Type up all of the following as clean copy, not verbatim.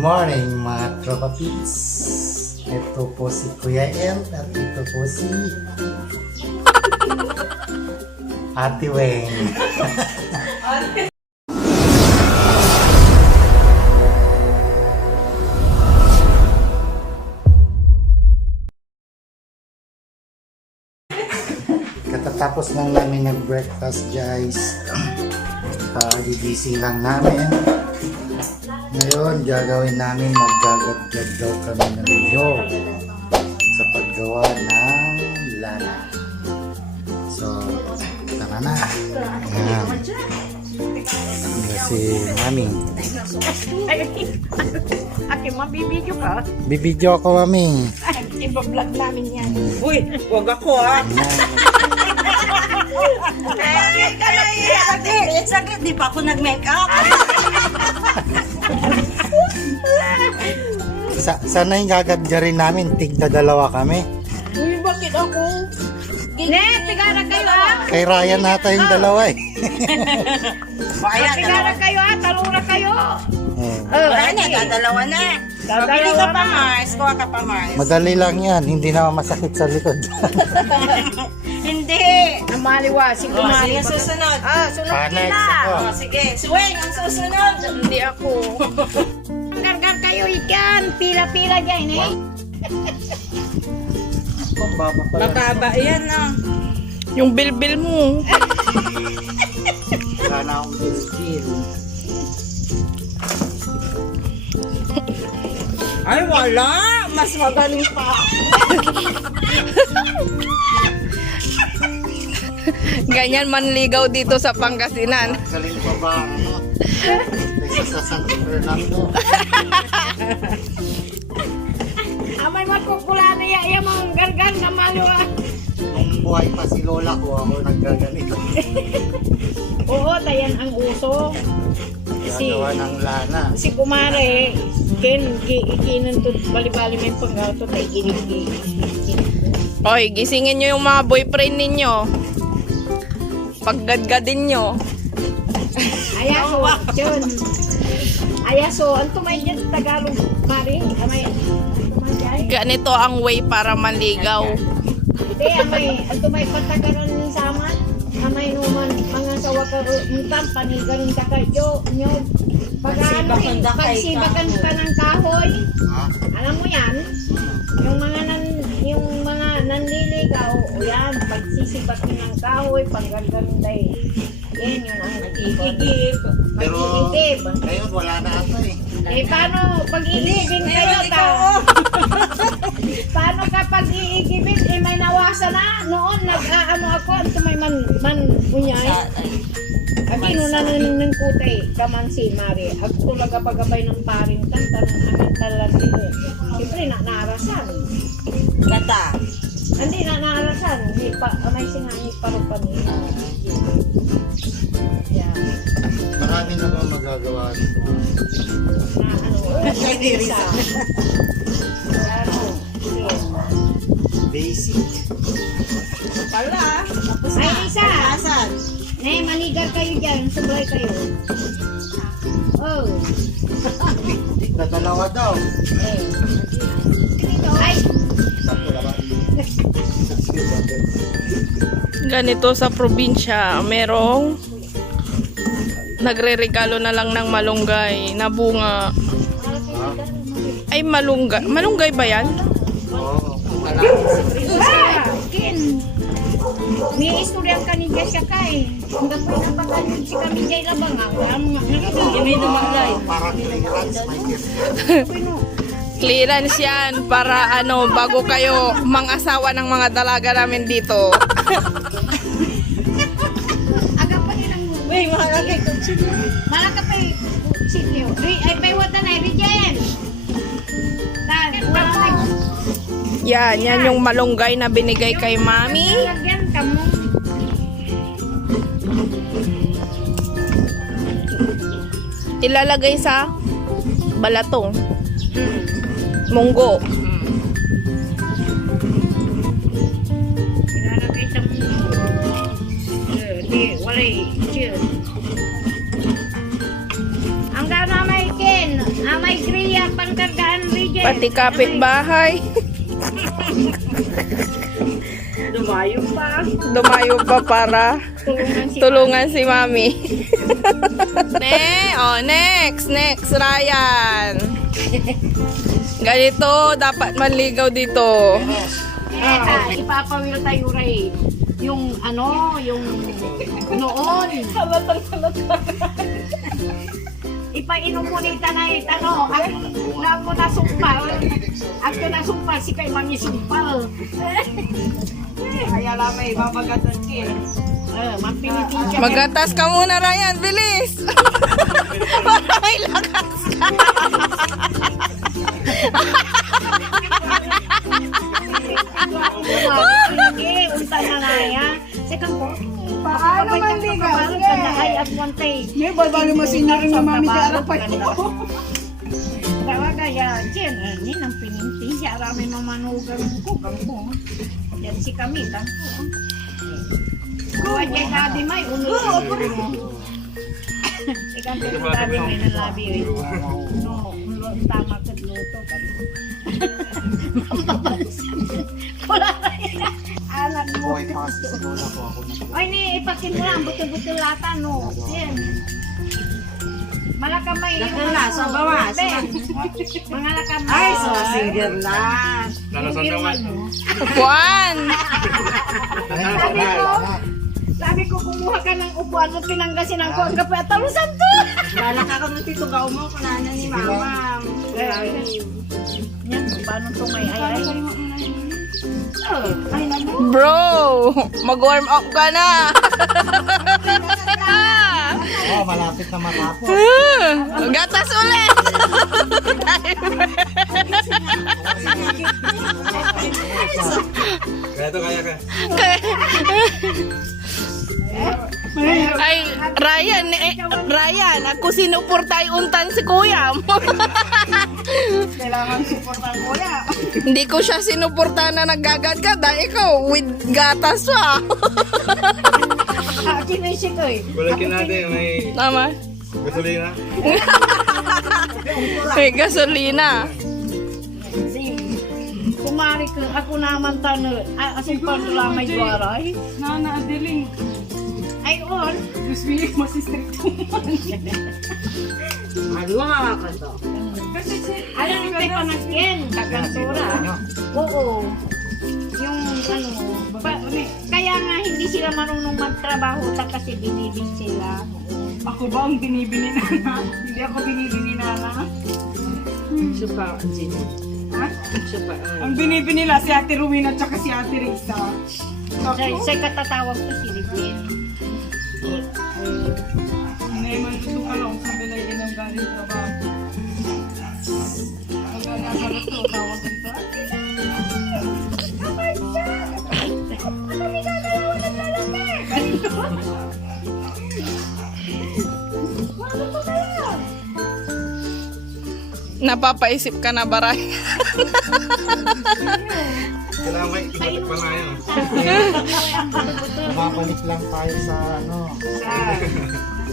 morning mga tropa pips. Ito po si Kuya El at ito po si Ate Weng. Katatapos lang namin nag-breakfast guys. Gigising lang namin. Ngayon, gagawin namin maggagadgad daw kami ng niyog sa paggawa ng lana. So, tara na. Ayan. Ayan si Mami. Ate, mabibidyo ka? Bibidyo ako, Mami. Iba-vlog namin yan. Uy, wag ako ah. Saglit, di pa ako nag-makeup. Sana yung gagadgarin namin, tigda dalawa kami. Uy, bakit ako? Ne, tigara kayo Kay Ryan nata yung dalawa eh. Tigara kayo talura kayo. Ay, nagdadalawa na. Pabili ka pa, Mars. Kuha ka pa, Mars. Madali lang yan, hindi na masakit sa likod. Hindi. Namaliwa, si Kumari. Sige, susunod. Sunod Panex kita. ako. Sige, Suweng, ang susunod. Hindi ako. Gargar kayo ikan. Pila-pila dyan eh. Mababa yan ah. Yung bilbil mo. Wala na akong bilbil. Ay, wala. Mas magaling pa. Ganyan manligaw dito sa Pangasinan. Galing pa ba ano? Sa San Fernando. Amay magkukula na iya mga gargar na maluwa. Nung buhay pa si Lola ko, ako naggaganito. Oo, tayan ang uso. Gagawa ng lana. Si Kumare, kinuntud bali-bali may pag-auto tayo ginig. Oy, gisingin nyo yung mga boyfriend ninyo. Paggadgadin nyo. Ayaso, yun. Ayaso, ang tumay dyan sa Tagalog, Mari. Amay, Ganito ang way para manligaw. hindi, ang tumay patagaran ng saman. Amay numan, mga sawa ka untam, panigarin ka kayo, nyo. Pagsibakan ka ng kahoy. Alam mo yan? Yung mga nanliligaw, o yan, pagsisibakan ng kahoy, panggaganday. Yan, yun ang Igigib. Pero pag-iigib. ngayon wala na ata eh. Eh, paano pag-iigibin kayo ta? Paano ka pag-iigibin? Eh, may nawasa na. Noon, nag-aano ako, ito may man unyay. Akino na ng kutay, kaman si Mari. Ako talaga pagabay ng paring kanta ng aming talaga. Siyempre, naarasan. Kata. Hindi, naarasan. May sinangit parupan niya. Yeah. Marami na ba magagawa nito? Na ano, isa. Ano, Basic. Pala. Tapos ay, na. isa. Asan? Ne, manigar kayo dyan. Sublay kayo. Oh. Tigda dalawa daw. Ay, Sakto naman. Ganito sa probinsya, merong nagre-regalo na lang ng malunggay na bunga. Ay, malunggay. Malunggay ba yan? Oo. Ken. May istorya ka ni Jessica ka eh. Ang dapat na pagkanin si kami jay labang Hindi naman Parang clearance may gift. Clearance yan para ano, bago kayo mang-asawa ng mga dalaga namin dito. Aga pa nilang Uy, mahalagay ko. malaka pa eh. Silyo. Ay, may wata na Rijen. Yan yung malunggay na binigay kay Mami. Lagyan ka mo. Ilalagay sa balatong. Munggo. Ilalagay sa mo. Di, walay. Cheers. Ang gano'n may kin, may kriya pangkargaan, Bridget. Pati kapitbahay. Dumayo pa. Dumayo pa para Tulungan si tulungan si Mami. Next, Ryan. Ganito, dapat manligaw dito. Ipapawil tayo, Ray. Yung yung noon. Ipainom mo ni Tanay, na mo nasumpal. Ako nasumpal, si kay Mami sumpal. Kaya lang may babagatan kin. Magpilitin siya. Magatas ka muna, Ryan. Bilis! Para may lakas ka. Unta na nga yan. Second po. Paano manligaw? Ay, at one day. May babalo mo sinarin na mami ka arapan ko. Tawaga ya, Jen, ni nang pininti siya rami mamanugan ko kamo. Yan si kami kan ko. Kuha niya gabi may uno. Ikan pero gabi may nalabi eh. No, tama ka luto kan. Wala na yan. Anak mo. Ay ni ipakin mo lang buto-buto lata no. Yan. Malakamay Lakal na, sa bawas. Mga lakamay. Ay, so singer na. Juan! Sabi ko, kumuha ka ng upuan mo, pinanggasin ang kuwan ka pa, talusan to! Lalaka ka mo tito gaw mo kunana ni mama. Yan, paano to may ay? Bro! Mag-warm up ka na! Oh, malapit na matapos. Gatas ulit! Kaya to, kaya ka. Ay, Ryan, ako sinuportay untan si kuya mo. Kailangan suportan ko ya. Hindi ko siya sinuporta na nagagadgad. Ikaw, with gatas pa. Kinisi ko eh. Bulakin natin, may Tama. gasolina. May gasolina. Kumari ko, ako naman tanong, asing pagdula may gwaray. Nana adiling. Ay, on. Gusto mo masistricto. Maluha ka to. Ano yung may panagyan? Kakantura. Oo. Yung kaya nga hindi sila marunong magtrabaho kasi binibig sila. Ako ba ang binibini na? Hindi ako binibini na. Supa, Ha? Ang binibini nila si Ate Rowena at saka si Ate Risa. Sa katatawag ko si Livin. Hindi man ito ka lang sa bilay din ang galing trabaho. Ang galing ito, tawag ito. Napapaisip ka na ba, Ryan? Kailangan may iba't pa na yan. Bumabalik lang tayo sa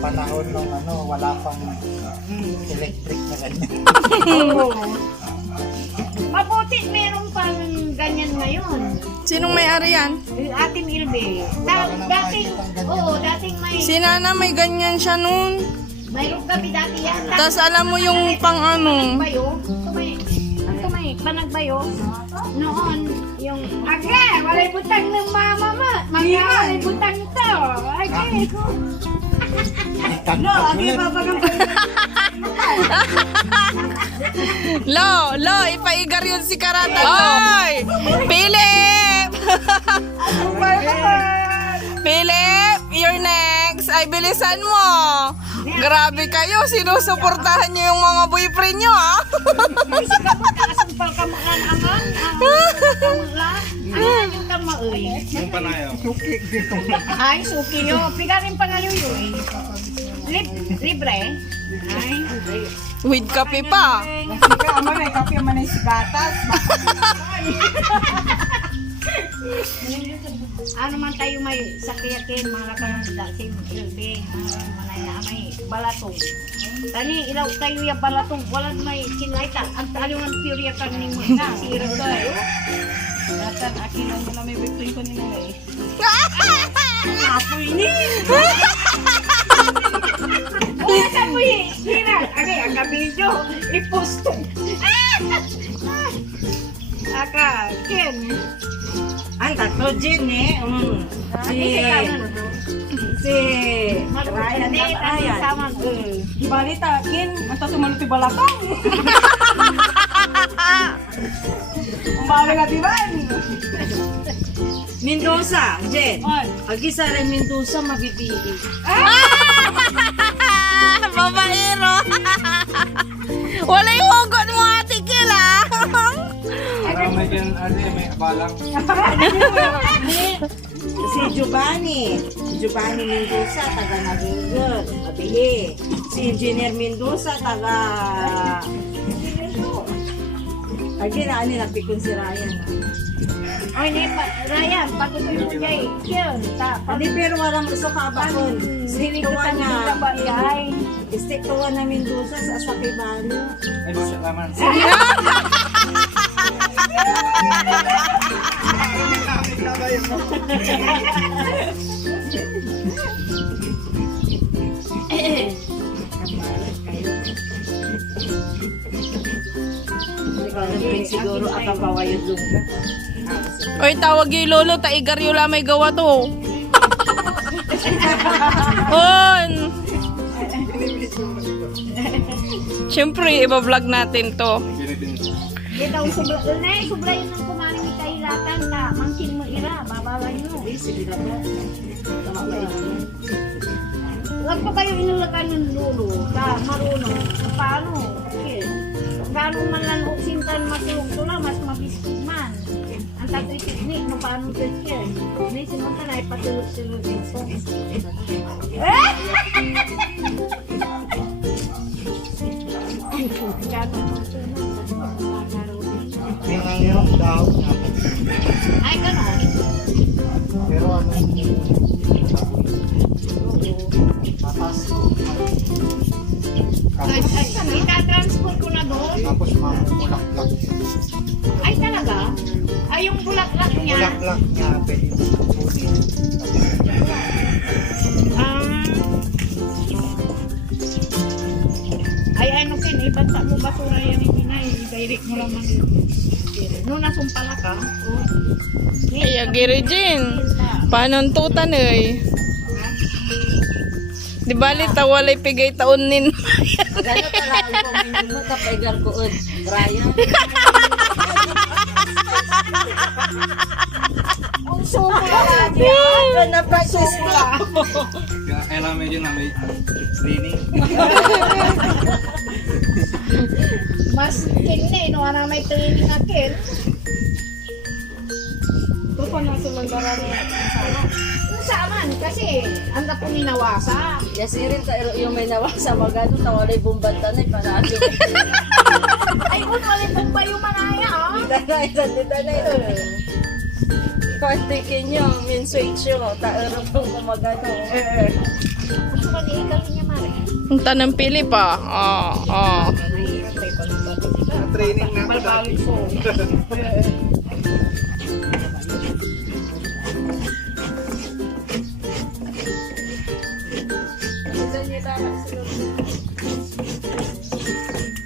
panahon ng wala pang electric na ganyan. Mabuti meron pang ganyan ngayon. Sinong may-ari yan? Ating Ilbe. Dating may... Si Nana may ganyan siya nun. Mayroong gabi dati yan. Tapos alam mo yung pang ano. Panagbayo. Tumay, panagbayo. Noon, yung... Aga, walay butang ng mama mo. Walay butang ito. Ay, ko. No, agi babagang Lo, ipaigar yun si Karata. Hoy! Philip! Philip, you're next. Ay, bilisan mo. Grabe kayo, sinusuportahan niyo yung mga boyfriend niyo, ha? Kasumpal ka mo kan aman. Ano yung kamaoy? Yung panayaw. Ay, suki yo. Pigarin pa nga yun. Libre? Ay, With kape pa. Sika, aman ay kape, aman ay sigatas. Ano man tayo may sakyakin, mga lakananda, si Ilbing, manay na may balatong. Tani, ilaw tayo yung balatong, walang may sinlaita. Ang taliw ng purya kan ni mo na, sira tayo. Datan, akin lang muna may victory ko nila eh. Apoy ni! Wala sa mo eh! Sira! Agay, ang kabidyo, ipost. Aka, Ken. Ang tatlo Jin eh. Si Ryan at Ayan. Ibalita, Kin, ang tasumalot yung balatong. Umbali ka diban. Mendoza, Jen. Agisa rin Mendoza, mabibili. Babaero. Wala yung hugot mo, Ate Kil, ah. Marami dyan, may abalang. Si Giovanni Mendoza, taga Nagugot, mabili. Si Engineer Mendoza, taga... Again, ani napikon si Ryan. Oy, ni Ryan, patuloy mo jay. Ken, ta. Hindi, pero walang gusto ka ba kun? Stick to one na. Jay. Stick to one na Mendoza sa Sakibano. Ay, bosa laman. Siguro ang kawayod lugar. Oy, tawag yung lolo, taigar yung lamay gawa to. On! Siyempre, iba-vlog natin to. Di daw subla, subla yun ng kumain ni kailatan ka. Mangkin mo ira, babaway mo. Sige na po. Tama ba yun? Huwag pa kayo inulakan ng lulo ka marunong. Paano? Ken. Gano'n man lang uksintan matulog to lang, mas mabiskog man. Ang tato'y teknik, no paano ka Ken. Hindi sinunta na ipatulog-tulog ito. Pinangirap daw niya. Ay, gano'n. Pero ano yung tatas. Ay, ita-transport ko na doon. Tapos mamulaklak. Ay, talaga? Ay, yung bulaklak niya. Bulaklak niya, pwede mo kukunin. Ay, ano Ken, ibanta mo basura yan ni Tinay. I-direct mo lang man yun. Noong nasumpala ka, Ay, agiri, Jin. Panuntutan, eh. Di bali, tawalay pigay taon nin. Gano'n talaga ang pamilya mo, kapaigar ko od. Ryan. Ano na practice ko? Kaya namin dyan na may cleaning. mas Ken no, ano may training na Ken. Ito pa na silang dararo. Saaman, kasi ang po minawasa. Yes, rin tayo yung may nawasa magano, tawalay bumbanta na, panalo. Ay, kung malipag pa yung manaya, ah. Tanay, tanay. Partikin nyo, min switch nyo, taero pong kumagano. Gusto ka di ikaw niya, Mare. Ang tanang pili pa. Training na ako dati.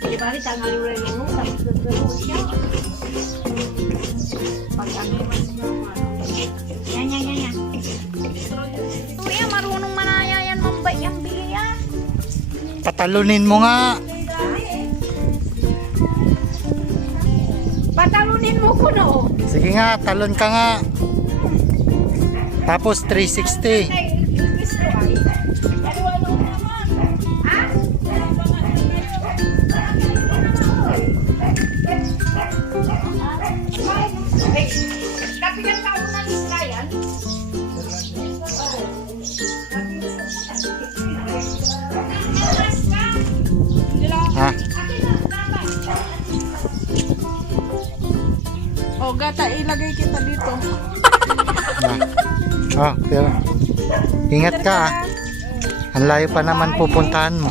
Di ba rin, tangali ulit nung tapos nagdaro siya. Pag ano yung mas yan. Kuya, marunong manaya yan, mambay ang bilihan. Patalunin mo nga. Patalunin mo ko, no? Sige nga, talon ka nga. Tapos 360. Ay, gusto ay. Ano naman? Ha? Ay, kapitan ka una ni Ryan. Ha? O, gata, ilagay kita dito. Oh, pero ingat ka ah. Ang layo pa naman pupuntahan mo.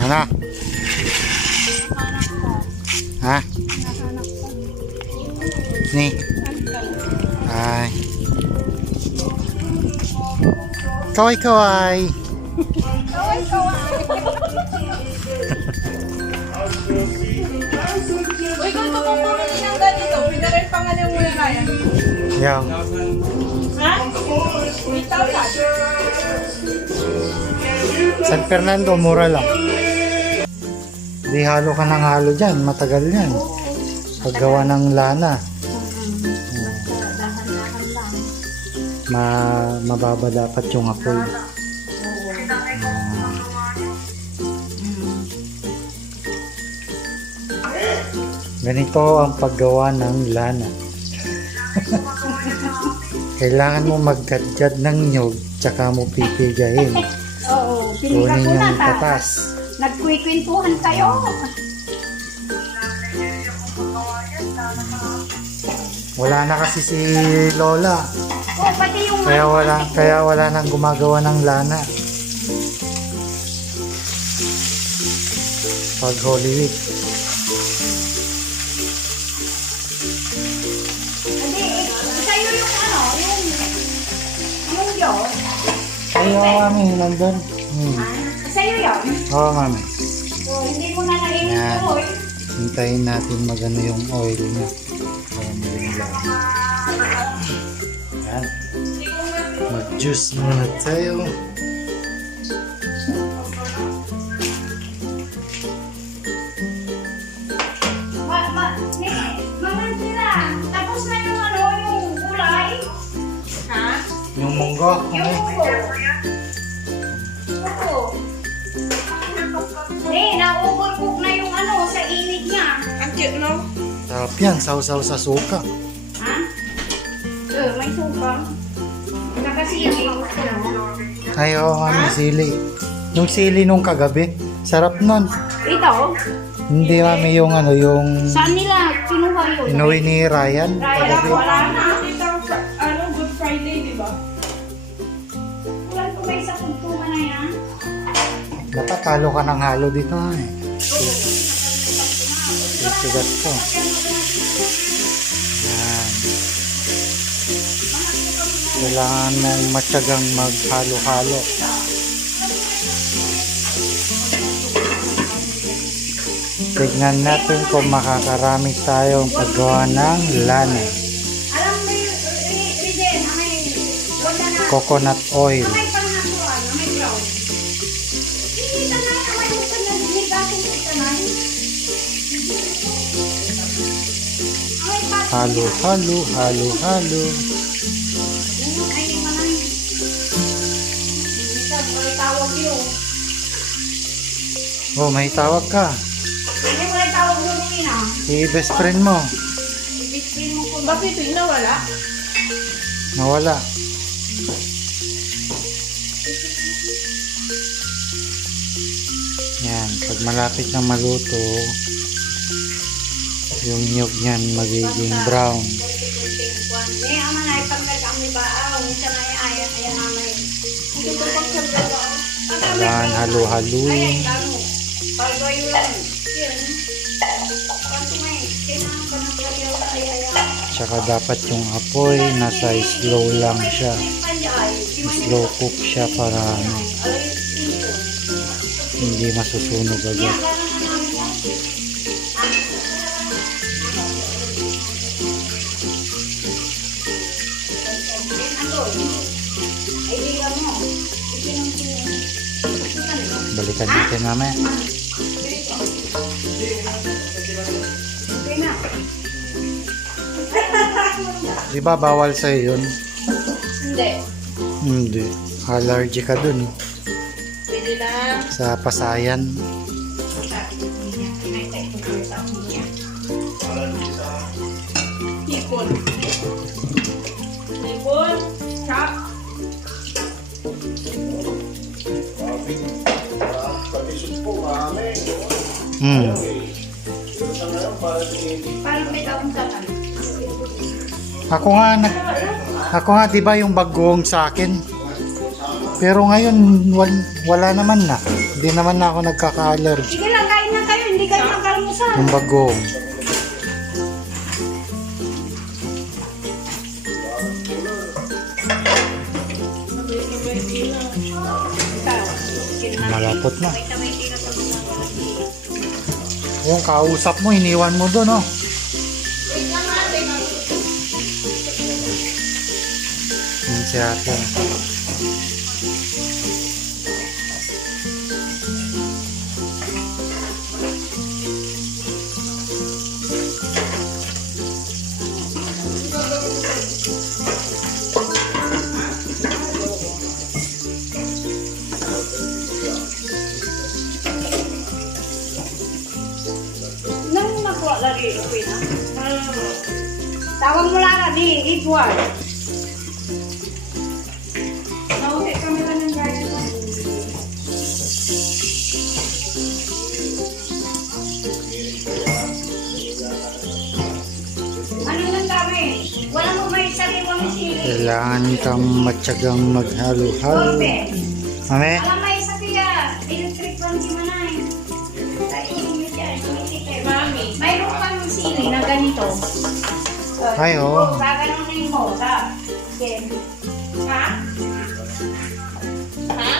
Ano? Ha? Ni? Ay. Kaway-kaway. Uy, kung tumutulong ng ganito, pinarin pa nga yung muna kaya. Yaw. Ha? 8,000. San Fernando, mura lang. Di halo ka ng halo dyan. Matagal yan. Paggawa ng lana. Mababa dapat yung apoy. Ganito ang paggawa ng lana. Kailangan mo magkadjad ng nyog tsaka mo pipigayin. Oo, Kunin yung patas. Nagkwikwentuhan kayo. Wala na kasi si Lola. Oh, pati yung Kaya wala nang gumagawa ng lana. Pag Holy Week. Hindi, sa'yo yung ano, yung Diyos. Ayaw kami, nandun. Sa'yo yun. Oo, mami. So, hindi mo na Yan. naiintuloy. Hintayin natin magano yung oil niya. Ayan yung lana. Yan. Mag-juice muna tayo. Maman sila, tapos na yung ano, yung gulay. Ha? Yung munggo. Yung upo. Upo. Na-overcook na yung ano, sa init niya. Ang cute, no? Sarap yan. Sausaw sa suka. Ha? May suka. Nakasili. Ay, oo, mami. Sili. Yung sili nung kagabi. Sarap nun. Ito, Hindi, mami, yung ano, yung saan nila kinuha yun? inuwi ni Ryan. Ryan, Kagabi. wala na. Ito, ano, Good Friday, di ba? Wala ko may sa kuntungan na yan. Natatalo ka ng halo dito. Tigas ko. Yan. Kailangan mong matyagang maghalo-halo. Tignan natin kung makakarami tayong paggawa ng lana. Alam mo yung Riden, may wala na. Coconut oil. May panghatuan, may brown. Hindi tanay, may upan na hindi gasong tanay. Halo, halo, halo, halo. Ay, hindi manay. May tawag yun. Oh, may tawag ka. Hindi mo lang tawag mo rin ah. Si best friend mo. Ibigin mo ko. Bakit ito, nawala? Nawala. Yan, pag malapit na maluto, yung niyog niyan magiging brown. May ama na ipagkat kami baaw. siya na ayan namin. Yan, halo-haluin. Pagbayo lang. Yun. Kasi may kailangan pa ng kalayaw na ayan. Tsaka dapat yung apoy, nasa slow lang siya. Slow cook siya para ano, hindi masusunog agad. Balikan natin namin. Di ba bawal sa'yo yun? Hindi. Hindi. Allergy ka dun. Pwede lang. Sa pasayan. Hipon. Hipon. Chop. Hmm. Parang may kauntakan. Ako nga 'di ba yung bagong sa akin. Pero ngayon wala naman na. Hindi naman na ako nagkaka-allergy. Sige lang, kain na kayo. Hindi kayo magkalmusan. Yung bagong. Malapot na. Yung kausap mo, iniwan mo doon, oh. Yan si ate. Nang nakuha lagi, okay na. Tawag mo lang di equal. Nauti kami ka ng gaya. Ano lang kami? Wala mo may sariwang sili. Kailangan kang matyagang maghalo-halo. Orbe. Mami? Alam may isa tiya. Electric fan si Manay. Mami, mayroon kang sili na ganito. Ay, oo. Gaganunin mo. Then, ha? Ha?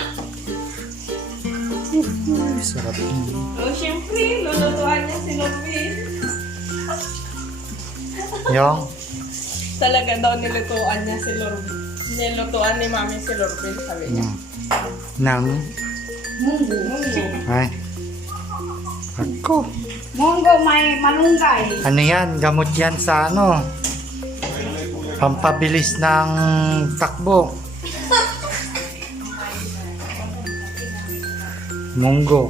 Sarap. Oh, syempre, lulutuan niya si Lorbin. Yung? Talaga daw nilutuan niya si Lorbin. Nilutuan ni Mami si Lorbin, sabi niya. Nang? Munggo. Ay. Ako. Munggo may malunggay. Ano yan? Gamot yan sa ano? Pampabilis ng takbo. Munggo.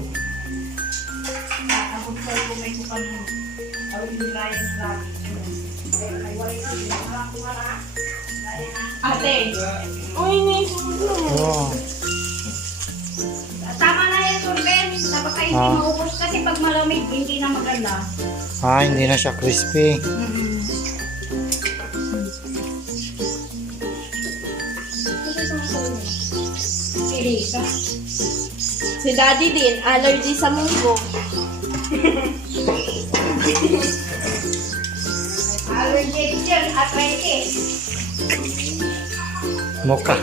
Ate, Uy, naisulo. Oh. tama na yung turben. Dapat kayo hindi maubos kasi pag malamig, hindi na maganda. Ah, hindi na siya crispy. Sirisa. Si Daddy din, allergy sa munggo. Allergic dyan, arthritis. Mukhang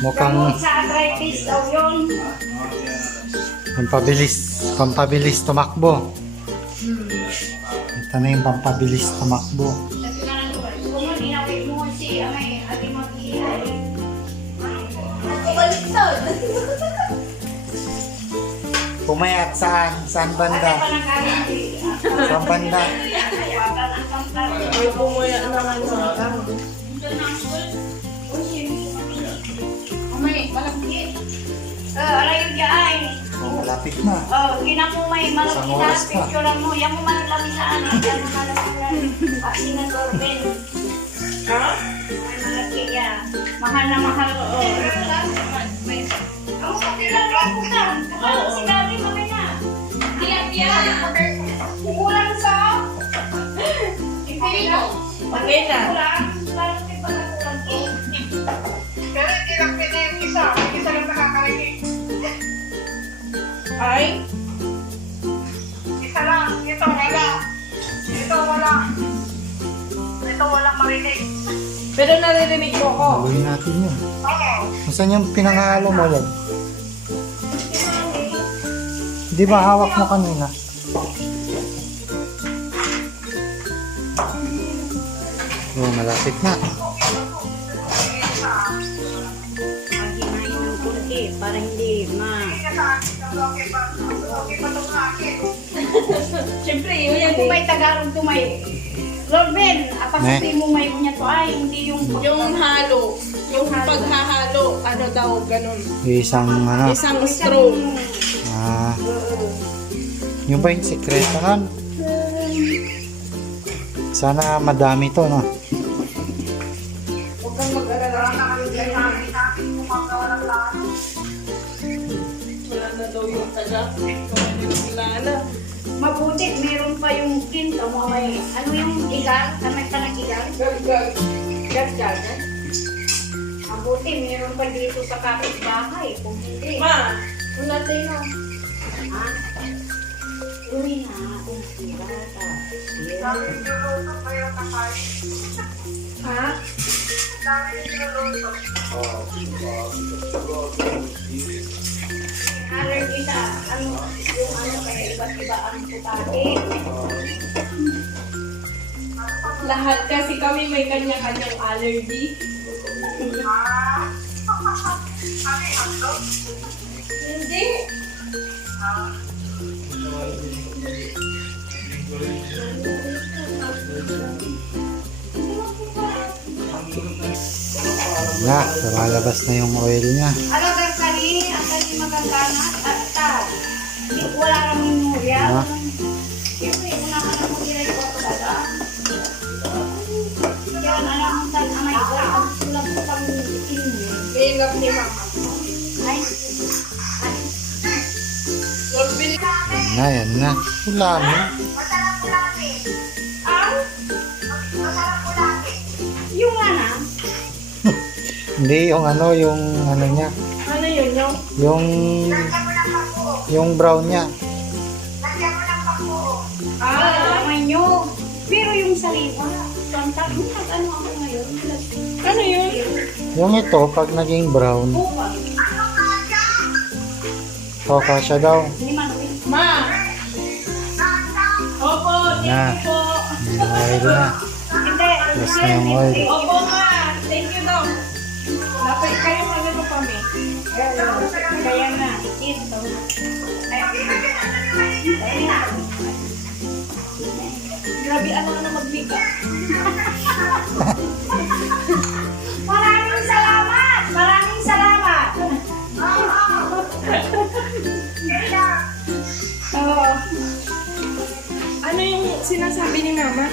Gamot sa arthritis daw yun. pampabilis tumakbo. Ito na yung pampabilis tumakbo. Kasi na lang doon. Kung inawit mo si Amay, ati mag-ihay. Pumayat saan? Saan banda? Saan banda? May pumuya naman sa Amay, malapit. Alayo dyan. Oh, malapit na. Kinapumay, malapit Isang na. oras pa. Picturean mo. Yan mo malapit saan. Yan mo malapit. Kasi na doorbell. Ha? May malapit yan. Mahal na mahal. Ako kapilala ako na. Kapag si Daddy, mamay na. Tiyak-tiyak. Kukulang sa... Impilito. Okay na. Kukulang. Lalo kayo pala kulang. Ay? Isa lang. Ito wala. Ito wala. Ito wala marinig. Pero naririnig ko ko. Haluin natin yun. Oo. Saan yung pinangalo mo yan? Di ba hawak mo kanina? Oh, malapit na. Pagkinain ng kulki para hindi Siyempre, yun yan. Kung may Tagalog to may Lord Ben, apasutin mo may unya to ay hindi yung Yung halo. Yung paghahalo. Ano daw, ganun. Isang ano. Isang straw. Ah. Yung ba yung sikreto nun? Sana madami to, no? Huwag kang mag-alala. Wala na daw yung taga. Wala na. mabuti meron pa yung kinto mo may ano yung igal, ano ka ng igal? Gag. Mabuti meron pa dito sa kapitbahay kung hindi. Ma, una tayo na. Ha? Uwi na akong sirata. Ha? Allergy sa ano, yung ano kaya iba't iba ang putake. Lahat kasi kami may kanya-kanyang allergy. Hindi. Na, lumalabas na yung oil niya. Alagar kali, ang kali magaganat at tal. Wala kang memorya. Ha? Siyempre, una ka na mag-ilay ko ako dada. Yan, alam mo tayo na may ikaw. Ang sulat ko pang itin. Bilap ni Mama. Ay, Lord, bilip. Yan na. Wala mo. yung ana, Hindi, yung ano niya. Ano yun yung? Yung brown niya. naman nyo. Pero yung saliwa, kontak, ano ako ngayon? Ano yun? Yung ito, pag naging brown, Bukas. o kasya daw. Hindi man, Ma! Opo, Na. thank you po. Yung oil na. hindi. Yes na yung oil. Opo nga, thank you daw. Dapat kayo magano kami. Kaya na, dito. Ay, na. Grabe, ano na mag-makeup. Maraming salamat! Maraming salamat! Oo. Ano yung sinasabi ni Mama?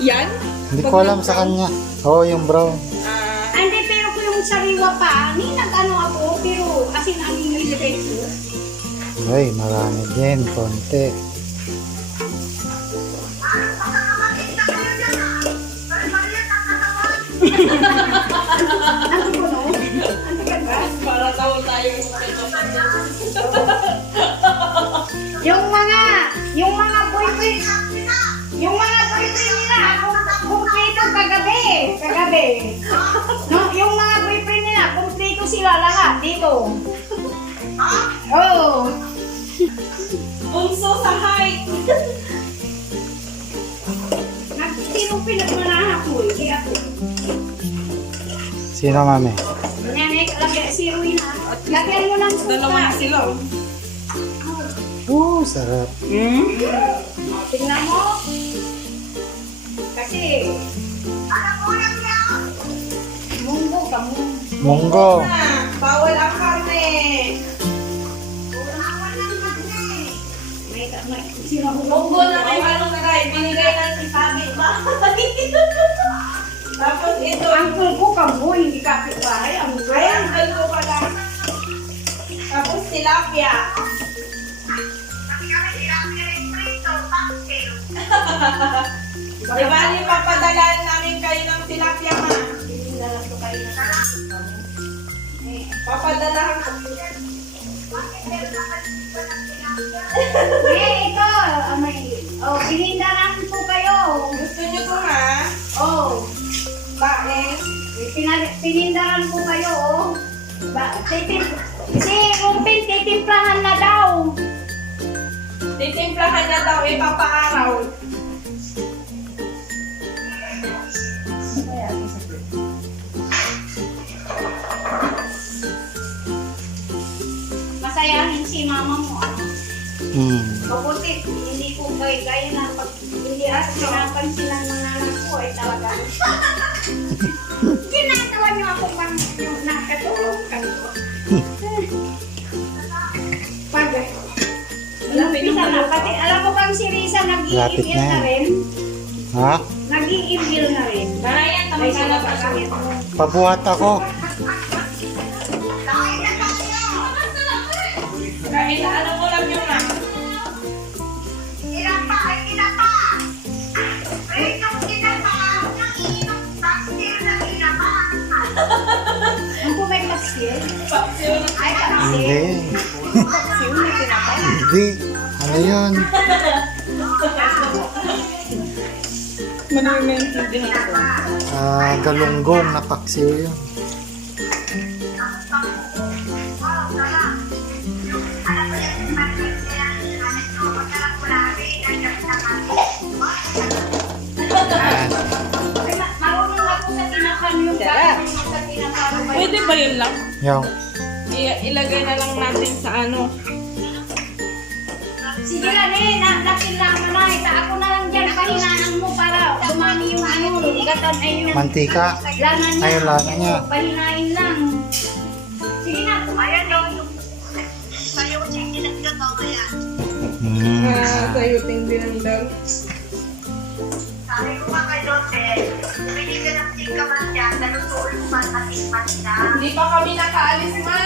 Yan? Hindi ko alam sa kanya. Oo, yung brown. Ah, Hindi, pero ko yung sariwa pa, ni nag-ano ako, pero asin ang nilagay ko. Ay, marami din. Konti. Ano ko no? Ano ka ba? para daw tayo Yung mga boyfriend nila, kumpleto kagabi. No, yung mga boyfriend nila, kumpleto sila lahat dito. Oh. bunso sa height. Nagtiro pinagmanahan ko, hindi ako. Sino, mami? Nene, lagyan si Ruina. Lagyan mo ng suka. Dalawa na sila. Sarap. Tingnan mo. Kasi, munggo ka mo. Munggo. Bawal ang karne. May sila Munggo na may halong karay. Binigay ng si Fabi. Tapos ito. Uncle ko ka mo, hindi kapitbahay. Ang Ayan, gaya. dalawa pala. Tapos tilapia. Di ba ni papadalan namin kayo ng tilapia, Ma? Papadalahan ko. ito. Pinindaran po kayo. Gusto nyo to ha? Oh. Bakit? Pinindaran po kayo, oh. Si Rumpin, titimplahan na daw. Titimplahan na daw, ipapaaraw. Masayahin si mama mo. Mabuti, hindi ko gaya na pag hindi ako pinapansin ng mga anak ko ay talaga. Ginagawa niyo ako pang yung nakatulog kami ko. Pag umpisa na, pati alam mo bang si Risa Lapit nag-i-email na na yan. rin? Ha? Nag-i-email na rin. Barayan, Ay, tamang sila pa ka kami. Pabuhat ako. Kahit anong ulam nyo na. Ang po may pastil? Paksiw na. Ay, pastil. Hindi. Pastil na tinapay. Hindi. Ano yun? Manimintindihan ko. Galunggong na paksiw yun. Yan. Marunong ako sa tinakan yung gagawin mo sa tinakan. Pwede ba yun lang? Yung. Ilagay na lang natin sa ano. Sige lang napila mo na. Ako na lang dyan, pahinaan mo para dumami yung gatan ay yung Mantika. lana niya. Ay, lana niya. Pahinain lang. Sige na, ayan daw yung Sayuting din ang dal. Sabi ko nga kay Lotte, bumili ka ng tingkaman dyan, nalutuin mo ba sa tingkaman niya? Hindi pa kami nakaalis, ma.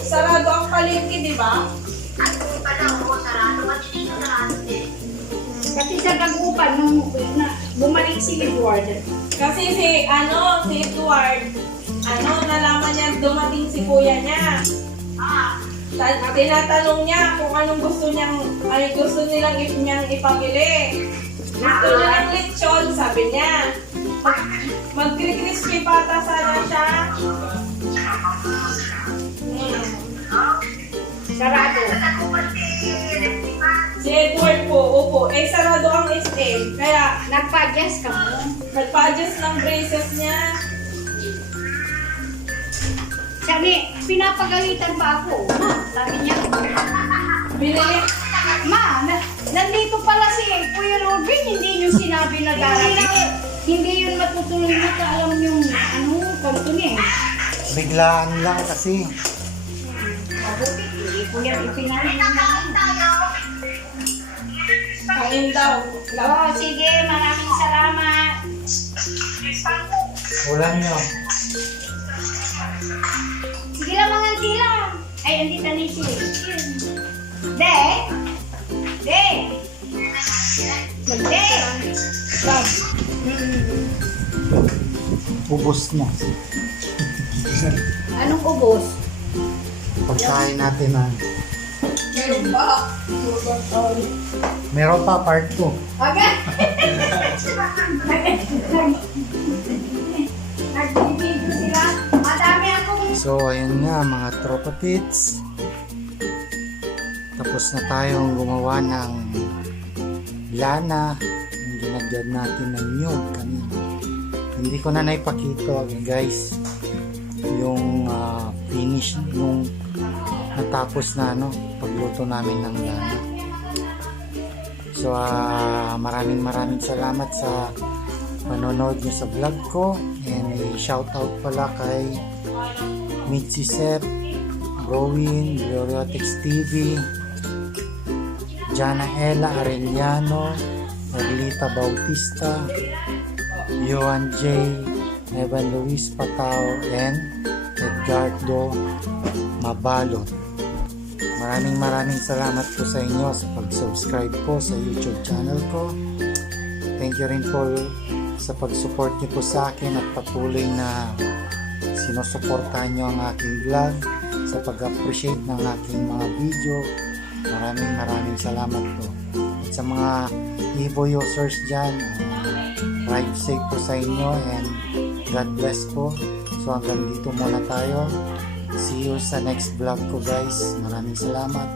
Sarado ang palengke, di ba? Ano ba daw ko, sarado? Ba't hindi ko sarado din? kasi sa Dagupan, nung bumalik si Edward. Kasi si Edward, nalaman niya dumating si kuya niya. Tinatanong niya kung anong gusto nilang ipamili. Gusto niya ng lechon, sabi niya. Magkri-crispy pata sana siya. Sarado. Si Edward po, upo. Sarado ang SM. Kaya Nagpa-adjust ka mo. nagpa-adjust ng braces niya. Sabi, pinapagalitan pa ako. Ma, sabi niya. Binili. Ma, nandito pala si Kuya Robin, hindi niyo sinabi na darating. Hindi yun matutuloy na alam yung kanto niya eh. Biglaan lang kasi. Mabuti, hindi ko yan ipinahin na. Kain daw. Oo, sige, maraming salamat. Ulan nyo. Sige lang mga tila. Ay, andito na si De? De? De? Ubos na. Anong ubos? Pagkain natin na. Meron ba? Meron pa part 2. Okay. Nagbibidyo sila. Madami akong So, ayun nga mga tropa pits. Tapos na tayong gumawa ng lana. Yung ginagad natin ng nyug kanina. Hindi ko na naipakita guys. Yung finish, yung natapos na pagluto namin ng lana. So, maraming salamat sa panonood nyo sa vlog ko. And shout out pala kay Mitzi Sep, Rowin, Gloriotex TV, Jana Ella Arellano, Erlita Bautista, Johan J, Evan Luis Patao, and Edgardo Mabalot. Maraming salamat po sa inyo sa pag-subscribe po sa YouTube channel ko. Thank you rin po sa pag-support niyo po sa akin at patuloy na sinusuportahan niyo ang aking vlog. sa pag-appreciate ng aking mga video. Maraming salamat po. At sa mga Evo users dyan, drive safe po sa inyo and God bless po. So hanggang dito muna tayo. See you sa next vlog ko guys. Maraming salamat.